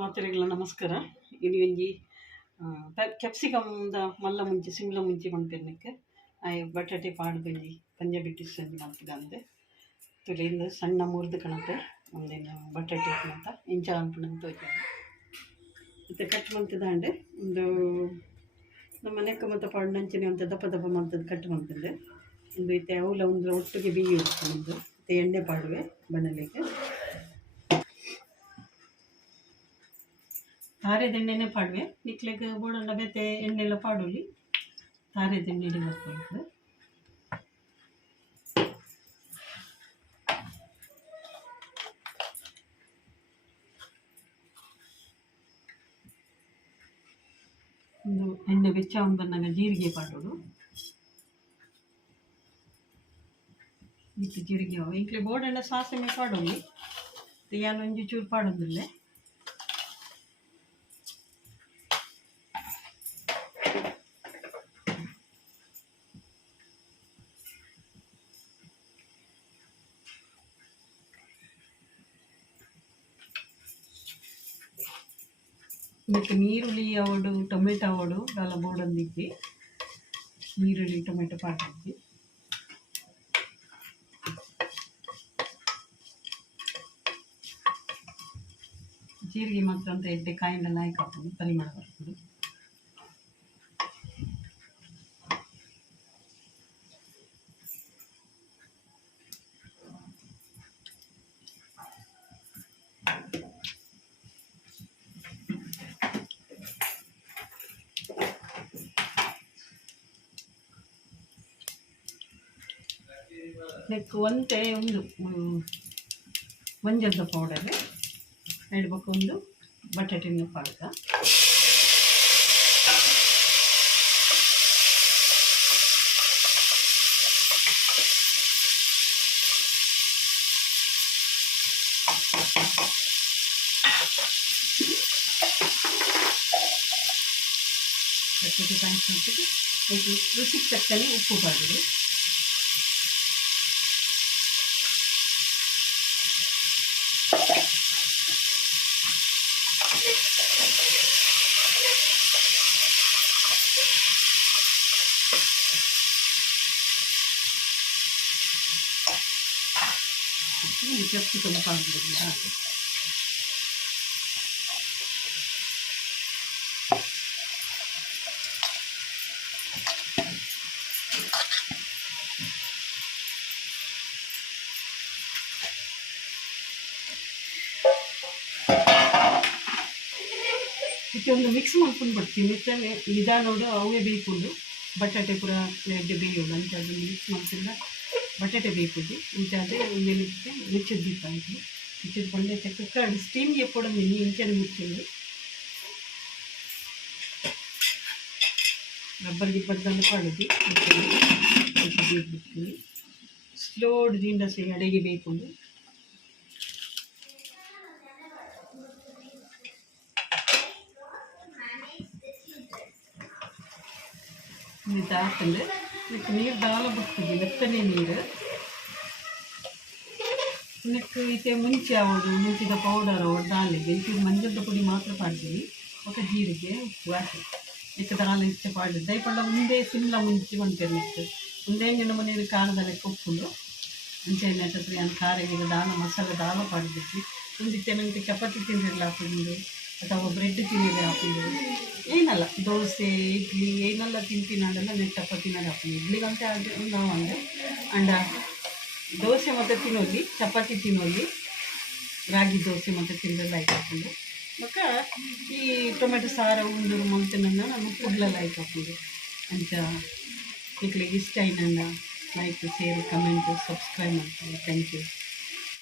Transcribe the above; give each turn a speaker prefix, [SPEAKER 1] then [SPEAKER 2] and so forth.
[SPEAKER 1] ಮಾತೆರೆಗಳ ನಮಸ್ಕಾರ. ಇಲ್ಲಿ ಒಂಜಿ ಕ್ಯಾಪ್ಸಿಕಮ್ದ ಮಲ್ಲ ಮುಂಚಿ, ಸಿಮ್ಲ ಮುಂಚೆ ಮನ್ಪೆರ್ನಕ್ಕೆ ಆಯ್ ಬಟಾಟೆ ಪಾಡ್ಬಂಜಿ ಪಂಜಾಬಿ ಡಿಶ್ ಒಂಜಿ ಮಲ್ಪದಂದೆ ತುಲೆಯಿಂದ ಸಣ್ಣ ಮುರಿದು ಕಣತೆ, ಒಂದೇನು ಬಟಾಟೆ ಕಣತ, ಇಂಚ ಅನ್ಪುಣಂತ ತೋಜಾನೆ ಮತ್ತು ಕಟ್ ಮಂತದಾಂಡೆ ಒಂದು ನಮ್ಮ ಮನೆಕ್ಕೆ ಮತ್ತು ಪಾಡ್ನಂಚಿನ ಅಂತ ದಪ್ಪ ದಪ್ಪ ಮಾಡ್ತದೆ ಕಟ್ ಮಾಡ್ತಿದ್ದೆ ಒಂದು ಇತ್ತೆ ಅವಲ ಒಂದು ಒಟ್ಟಿಗೆ ಬೀಗಿ ಇರ್ತದೆ ಒಂದು ಮತ್ತು ಎಣ್ಣೆ ಪಾಡುವೆ ಬಣ್ಣಲಿಗೆ ತಾರೆದೆಣ್ಣೆನೇ ಪಾಡುವೆ. ನಿಕ್ಲೆಗೆ ಬೋಡಲ್ಲ ಬೇತೆ ಎಣ್ಣೆಲ್ಲ ಪಾಡೋಲಿ. ತಾರೆದೆಣ್ಣೆ ಬರ್ಕೊಂಡು ಒಂದು ಎಣ್ಣೆ ಬೆಚ್ಚ ಒಂದು ಬಂದಾಗ ಜೀರಿಗೆ ಪಾಡೋದು. ಇತ್ತು ಜೀರಿಗೆ ಈಗಲೇ ಬೋರ್ಡೆಲ್ಲ ಸಾಸನೆ ಪಾಡೋಲಿ. ಯಾರು ಒಂಜಿ ಚೂರು ಪಾಡೋದಿಲ್ಲ. ಮತ್ತು ನೀರುಳ್ಳಿ ಅವಳು, ಟೊಮೆಟೊ ಅವಡು ಎಲ್ಲ ಬೋಡೊಂದಿದ್ವಿ ನೀರುಳ್ಳಿ, ಟೊಮೆಟೊ ಪಾಕಿದ್ವಿ ಜೀರಿಗೆ ಮಾತ್ರ ಅಂತ ಎಡ್ಡೆ ಕಾಯಿಂಡೆಲ್ಲ ಹಾಕಿ ಹಾಕೋದು ತಲೆ ಬರ್ತದೆ ನೆಕ್ ಒಂತೆ ಒಂದು ಮಂಜದ ಪೌಡರ್ ಎರಡು ಪಕ್ಕ ಒಂದು ಬಟಾಟೆನ ಪಾಕ ಬಟಾಟೆ ಪಾಯಸ ಹಾಕಿದ್ದು ಇದು ರುಚಿಗೆ ತಕ್ಕನೆ ಉಪ್ಪು ಪಾಡಿದೆ ಈ ಕ್ಯಾಪ್ಸಿಕಮ್ ಹಾಕ್ಬೋದು ಹಾಗೆ ಇದಕ್ಕೆ ಒಂದು ಮಿಕ್ಸ್ ಮಾಡ್ಕೊಂಡು ಬರ್ತೀವಿ ಮತ್ತೆ ನಿಧಾನೋಡು ಅವೇ ಬೇಯ್ಕೊಂಡು ಬಟಾಟೆ ಕೂಡ ಬೇಯೋದು ಅಂತ ಅದನ್ನು ಮಿಕ್ಸ್ ಮಾಡ್ತಿಲ್ಲ. ಬಟಾಟೆ ಬೇಯ್ಬೋದು ಇಂಚಾದ್ರೆ ಒಂದೇನು ಮುಚ್ಚಿದ ದೀಪ ಆಯಿತು ಮುಚ್ಚಿದ ಬಂಡೆ ಕುಕ್ಕರ್ ಸ್ಟೀಮ್ಗೆ ಕೂಡ ನೀನು ಇಂಚನೆ ಮುಚ್ಚಿದ್ದು ರಬ್ಬರ್ ಗಿಬ್ಬರ್ದಂದು ಪಾಡೋದು ಬಿಡ್ತೀವಿ ಸ್ಲೋಡ್ ದಿಂದ ಸಹ ಅಡೆಗೆ ಬೇಯ್ಕೊಂಡು ಇದು ಹಾಕಂದ್ರೆ ಇದಕ್ಕೆ ನೀರು ದಾಲ ಬಿಡ್ತೀವಿ ಮೆತ್ತನೆ ನೀರು. ಇದಕ್ಕೆ ಈತೆ ಮುಂಚೆ ಅವಳು ಮುಂಚಿದ ಪೌಡರ್ ಅವರು ದಾಲಿಗೆ ಇದು ಮಂಜದ ಪುಡಿ ಮಾತ್ರ ಪಾಡ್ತೀವಿ ఒక ಜೀರಿಗೆ, ಉಪ್ಪು ಹಾಕಿ ದಾಲ ಇಷ್ಟ ಪಾಡಿ ದಯಪಂಡ ಮುಂದೆ ಸಿಮ್ಲ ಮುಂಚೆ ಬಂತೇನೆ ನೆಕ್ಸ್ಟ್. ಮುಂದೆ ನಿನ್ನ ಮನೆಯಲ್ಲಿ ಕಾಣದ ಲೆಕ್ಕ ಉಪ್ಪುಂಡು ಮುಂಚೆ ನೆಟ್ಟದ್ರೆ ನಾನು ಈಗ ದಾಲ, ಮಸಾಲೆ ದಾಲ ಪಾಡಿದ್ವಿ. ಮುಂದಿತ್ತೆ ನನಗೆ ಚಪಾತಿ ತಿಂದಿರಲ್ಲ ಹಾಕೊಂಡು ಅಥವಾ ಬ್ರೆಡ್ ತಿನ್ನೋದೇ ಹಾಕೊಂಡು ಏನಲ್ಲ, ದೋಸೆ, ಇಡ್ಲಿ, ಏನೆಲ್ಲ ತಿಂತೀನಂಡೆಲ್ಲ ನೆಟ್ ತಿನ್ನೋದು ಹಾಕೊಂಡು ಇಡ್ಲಿಗಂತ ಅದು ನಾವು ಅಂದರೆ, ಅಂಡ ದೋಸೆ ಮತ್ತು ತಿನ್ನೋಲಿ ಚಪಾತಿ ತಿನ್ನೋಲಿ ರಾಗಿ ದೋಸೆ ಮತ್ತು ತಿಂದೆಲ್ಲ ಆಯ್ತು ಹಾಕೊಂಡು ಈ ಟೊಮೆಟೊ ಸಾರ ಉಂಡೂರು ಮಂತನನ್ನ ನಾನು ಕುಡ್ಲೆಲ್ಲ ಆಯ್ತು ಹಾಕೊಂಡು ಅಂತ ಇಟ್ಲಿಗೆ ಇಷ್ಟ ಆಯ್ನಂಡ ಲೈಕ್ ಶೇರ್ ಕಮೆಂಟು ಸಬ್ಸ್ಕ್ರೈಬ್ ಮಾಡ್ತೀನಿ ಥ್ಯಾಂಕ್ ಯು